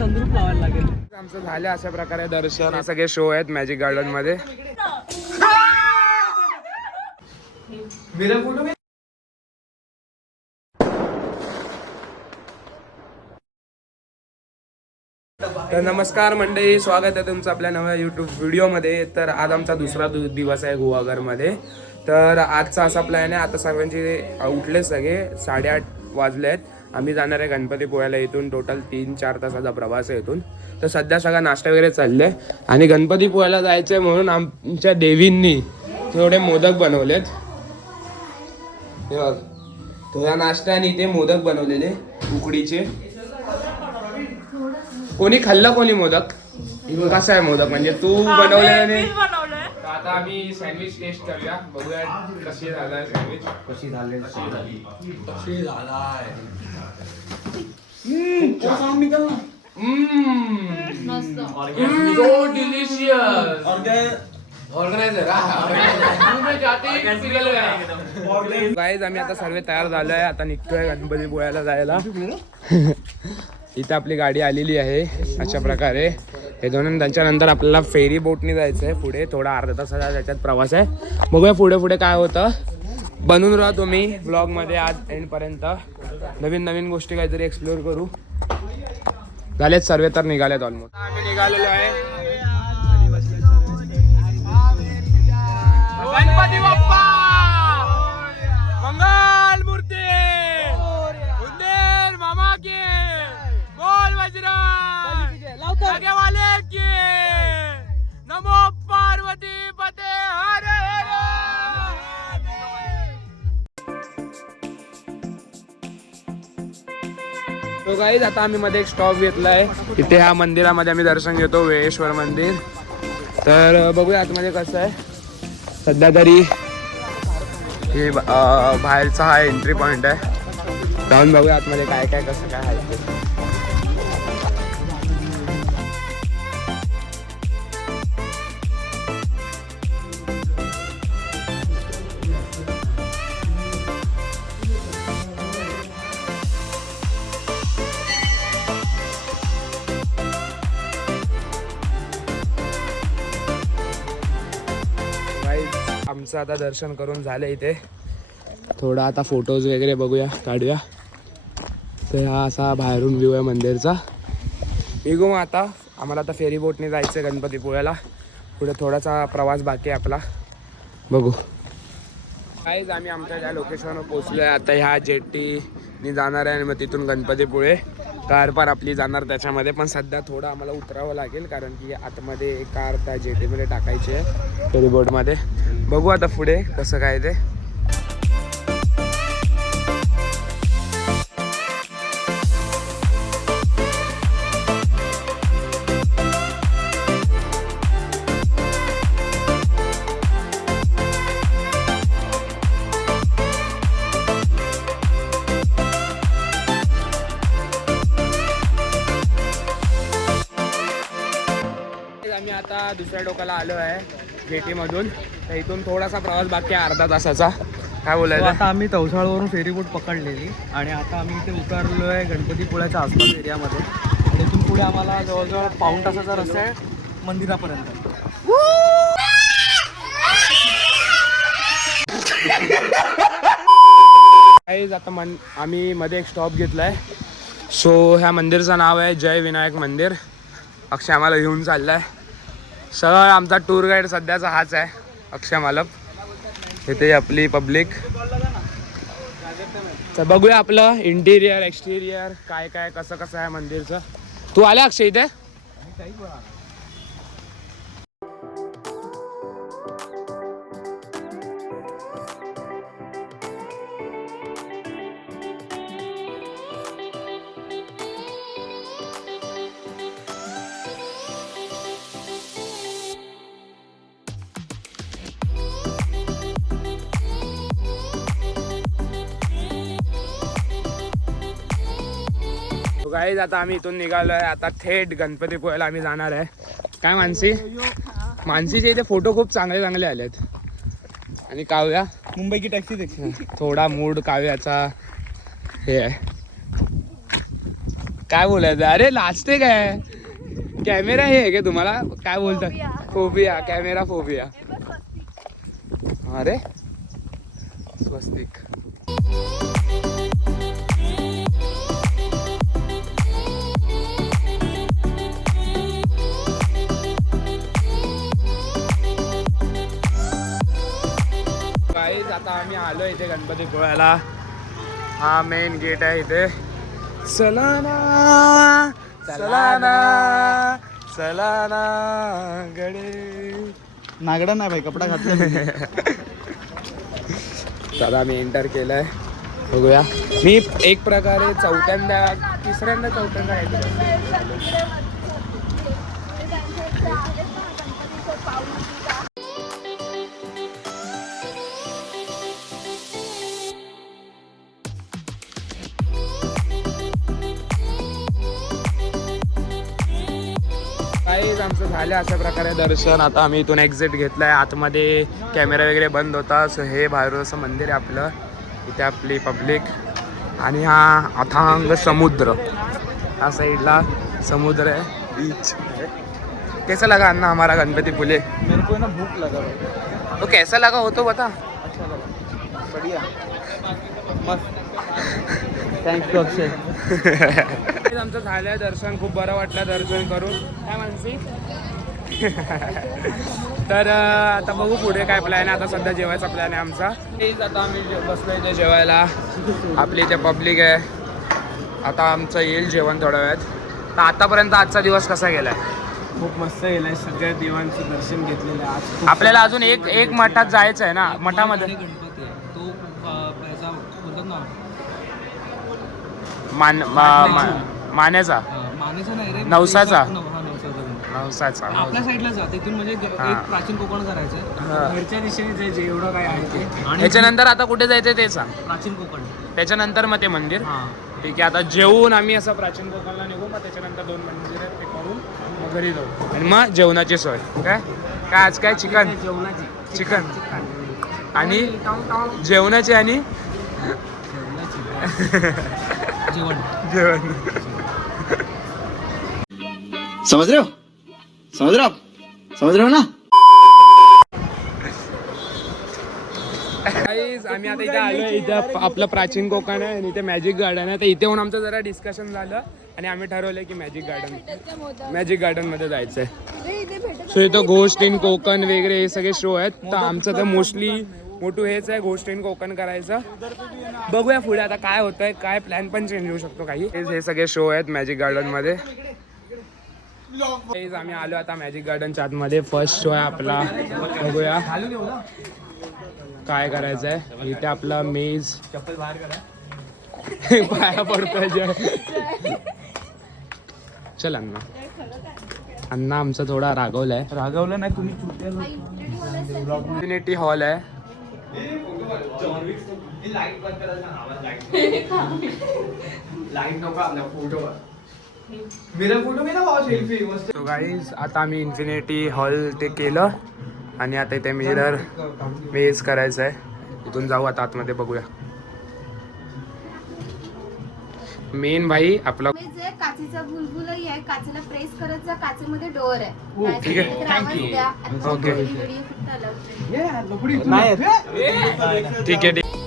संद्रूप लावायला लागेल. आमचं झालं अशा प्रकारे दर्शन. हे सगळे शो आहेत मॅजिक गार्डन मध्ये. तर नमस्कार मंडळी, स्वागत आहे तुमचं आपल्या नव्या यूट्यूब व्हिडिओमध्ये. तर आज आमचा दुसरा दिवस आहे गुहागरमध्ये. तर आजचा असा प्लॅन आहे, आता सर्वांचे उठले सगळे 8:30 वाजले आहेत. आम्ही जाणार आहे गणपतीपुळ्याला. इथून टोटल 3-4 तासाचा प्रवास आहे इथून. तर सध्या सगळा नाश्ता वगैरे चालले आहे आणि गणपतीपुळ्याला जायचं आहे म्हणून आमच्या देवींनी थोडे मोदक बनवलेत. थोडा नाश्ता आणि इथे मोदक बनवलेले उकडीचे. कोणी खाल्लं कोणी मोदक? कसा आहे मोदक? म्हणजे तू बनवले. आता आम्ही सँडविच टेस्ट करूया, बघूया कशी झालाय सँडविच. कशी झालाय सो डिलिशियस. गाईज आम्ही आता सर्व तयार झालोय. आता निघतोय गणपतीपुळ्याला जायला. इथे आपली गाडी आलेली आहे अशा प्रकारे. हे दोन त्याच्यानंतर आपल्याला फेरी बोटने जायचं आहे पुढे. थोडा अर्धा तासाचा त्याच्यात प्रवास आहे. बघूया पुढे पुढे काय होतं. बनून राहा तुम्ही ब्लॉगमध्ये आज एंडपर्यंत. नवीन नवीन गोष्टी काहीतरी एक्सप्लोर करू. झालेत सर्वे तर निघालेत ऑलमोस्ट. आम्ही निघालेलो आहे. गणपती बाप्पा मंगल मूर्ती उंदेर मामा की बोल वाले की नमो पार्वती पते हर हर. तो गाईज आता आम्ही मध्ये एक स्टॉप घेतलाय. इथे ह्या मंदिरामध्ये आम्ही दर्शन घेतो, वेळेश्वर मंदिर. तर बघूया आतमध्ये कसं आहे. सध्या तरी हे बाहेरचा हा एंट्री पॉइंट आहे. जाऊन बघूया आतमध्ये काय काय कसं काय आहे ते. आमचं आता दर्शन करून झालं. इथे थोडा आता फोटोज वगैरे बघूया, काढूया. तर हा असा बाहेरून व्ह्यू आहे मंदिरचा. निघू मग आता. आम्हाला आता फेरी बोटने जायचं आहे गणपतीपुळ्याला. पुढे थोडासा प्रवास बाकी आहे आपला, बघू. काहीच आम्ही आमच्या ज्या लोकेशनवर पोहोचलो आहे आता ह्या जेटीनी जाणार आहे आणि मग तिथून गणपतीपुळे कार पार आपली जाणार त्याच्यामध्ये. पण सध्या थोडं आम्हाला उतरावं लागेल कारण की आतमध्ये एक कार त्या जेटीमध्ये टाकायची आहे फेरी बोटमध्ये. बघू आता पुढे कसं काय ते. आम्ही आता दुसऱ्या टोकाला आलो आहे जेटीमधून. तर इथून थोडासा प्रवास बाकी आहे अर्धा तासाचा. काय बोलायचं. आता आम्ही तवसाळवरून फेरी बोट पकडलेली आणि आता आम्ही इथे उतरलो आहे गणपतीपुळ्याच्या आसपास एरियामध्ये. आणि इथून पुढे आम्हाला जवळजवळ पाऊण तासाचा रस्ता आहे मंदिरापर्यंत. आता आम्ही मध्ये एक स्टॉप घेतलाय. सो ह्या मंदिरचं नाव आहे जय विनायक मंदिर. अक्षय आम्हाला घेऊन चाललाय. सरळ आमचा टूर गाईड सध्याचा हाच आहे, अक्षय मालप. इथे आपली पब्लिक. तर बघूया आपलं इंटिरियर एक्सटिरियर काय काय कसं कसं आहे मंदिरचं. तू आला अक्षय इथे? गाईज आता आम्ही इथून निघालो आहे. आता थेट गणपतीपुळ्याला आम्ही जाणार आहे. काय मानसी? मानसीचे इथे फोटो खूप चांगले चांगले आलेत. आणि काव्या मुंबई की टॅक्सी देखील थोडा मूड काव्याचा हे आहे. काय बोलायचं अरे लाजते काय कॅमेरा हे आहे का तुम्हाला काय बोलतात फोबिया कॅमेरा फोबिया अरे स्वस्तिक गाईज आता आम्ही आलो इथे गणपतीपुळ्याला हा मेन गेट आहे इथे चलाना चलाना चलाना गडे नागडा नाही भाई कपडा घातला दादा मी एंटर केलंय बघूया मी एक प्रकारे तिसऱ्यांदा चौथ्यांदा काहीच आमचं झालं अशा प्रकारे दर्शन आता आम्ही इथून एक्झिट घेतलाय आतमध्ये कॅमेरा वगैरे बंद होता सो हे बाहेरून असं मंदिर आहे आपलं इथे आपली पब्लिक आणि हा अथांग समुद्र हा साईडला समुद्र आहे बीच कैसा लगा अन्ना हमारा गणपती पुले मेरे को ना भूख लगा तो कैसा लगा हो तो बता अच्छा लगा बढ़िया मस्त थँक्स टू अक्षय आमचं झालंय दर्शन खूप बरं वाटलं दर्शन करून काय म्हणसी तर आता बघू पुढे काय प्लॅन आहे आता सध्या जेवायचा प्लॅन आहे आमचा प्लीज आता आम्ही बसलो इथे जेवायला आपली इथे पब्लिक आहे आता आमचं येईल जेवण थोड्या वेळात तर आतापर्यंत आजचा दिवस कसा गेलाय खूप मस्त गेलाय सगळ्या देवांचं दर्शन घेतलेलं आहे आज आपल्याला अजून एक मठात जायचं आहे ना मठामध्ये गणपती आहे तो याचा बोलतात ना मानेचा मानेचा नाही रे नवसाचा नवसाचा आपल्या साईडला जा तिथून म्हणजे एक प्राचीन कोकण करायचं घरच्या दिशेने जे एवढं काय आहे ते आणि त्याच्यानंतर आता कुठे जायचं ते सांग प्राचीन कोकण त्याच्यानंतर मग ते मंदिर हां ठीक आहे आता जेवून आम्ही असं प्राचीन कोकणला निघू मग त्याच्यानंतर 2 मंदिर आहेत ते करून मग घरी जाऊ आणि मग जेवणाची सोय काय काय आज काय चिकन जेवणाची चिकन आणि जेवणाची आणि जेवण जेवण समझ रहे हो ना आम्ही आता इथे आलोय इथे आपलं प्राचीन कोकण आहे आणि इथे मॅजिक गार्डन आहे तर इथे येऊन आमचं जरा डिस्कशन झालं आणि आम्ही ठरवलं की मॅजिक गार्डन मध्ये जायचंय सो इथं घोस्ट इन कोकण वगैरे हे सगळे शो आहेत तर आमचं तर मोस्टली मोठू हेच आहे घोस्ट इन कोकण करायचं बघूया पुढे आता काय होतंय काय प्लॅन पण चेंज होऊ शकतो काही हे सगळे शो आहेत मॅजिक गार्डन मध्ये आम्ही आलो आता मॅजिक गार्डनच्या आतमध्ये फर्स्ट शो आहे आपला बघूया काय करायचं आहे इथे आपला मेज चप्पल बाहेर करा पाया पडतोय चल अण्णा आमचा थोडा रागवलाय रागवलं नाही तुम्ही इन्फिनिटी हॉल आहे तो गाईज आता आम्ही इन्फिनिटी हॉल ते केलं आणि आता इथे मिरर मेज करायचं आहे इथून जाऊ आता आतमध्ये बघूया मेन भाई आपला काचेचा बुलबुलही आहे काचेला प्रेस करत जा काचेमध्ये डोअर आहे ठीक आहे ओके ठीक आहे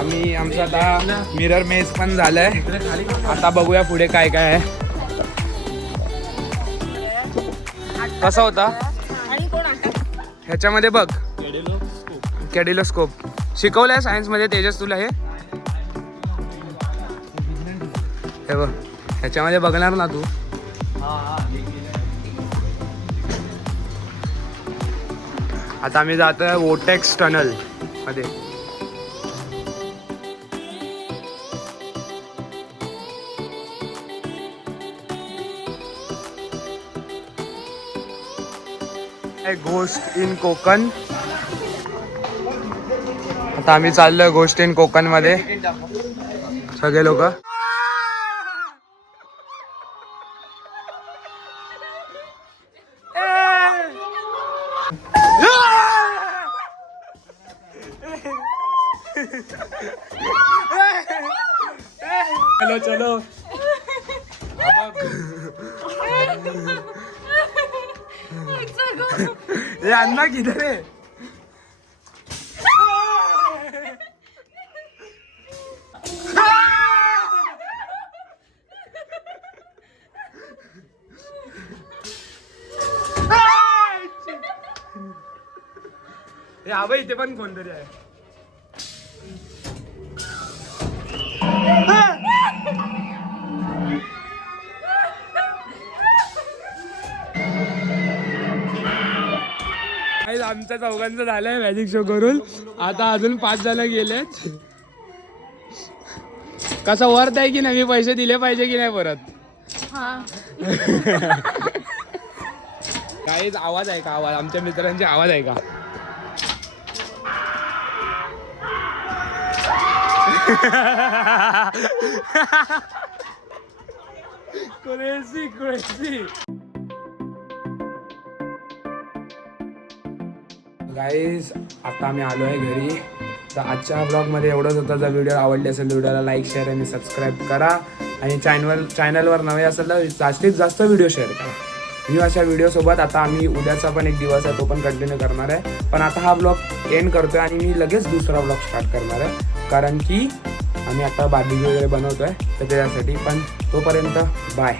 आम्ही आमचं आता मिरर मेज पण झालंय आता बघूया पुढे काय काय आहे कसा होता ह्याच्यामध्ये बघ कॅडिलोस्कोप शिकवलंय सायन्स मध्ये तेजस तुला हे बघ ह्याच्यामध्ये बघणार ना तू आता आम्ही जातोय वोटेक्स टनल मध्ये घोस्ट इन कोकण आता आम्ही चाललोय गोष्ट इन कोकण मध्ये सगळे लोक. चलो चलो ये अन्ना किधर है? आबा इथे पण कोणतरी आहे. आमच्या चौघांचं झालंय मॅजिक शो करून. आता अजून 5 जण गेलेत. कसं वर्थ आहे की नाही? मी पैसे दिले पाहिजे की नाही परत? काहीच आवाज आहे का? आवाज आमच्या मित्रांचे आवाज आहे का? Crazy crazy. गाईज आता आम्ही आलो आहे घरी. तर आजच्या ब्लॉगमध्ये एवढंच होतं. जर व्हिडिओ आवडली असेल तर व्हिडिओला लाईक शेअर आणि सबस्क्राईब करा. आणि चॅनलवर नवे असेल तर जास्तीत जास्त व्हिडिओ शेअर करा. न्यू अशा व्हिडिओसोबत आता आम्ही उद्याचा पण एक दिवस आहे तो पण कंटिन्यू करणार आहे. पण आता हा ब्लॉग एंड करतोय आणि मी लगेच दुसरा ब्लॉग स्टार्ट करणार आहे. कारण की आम्ही आता बार्बीक्यू वगैरे बनवतोय तर त्याच्यासाठी. पण तोपर्यंत बाय.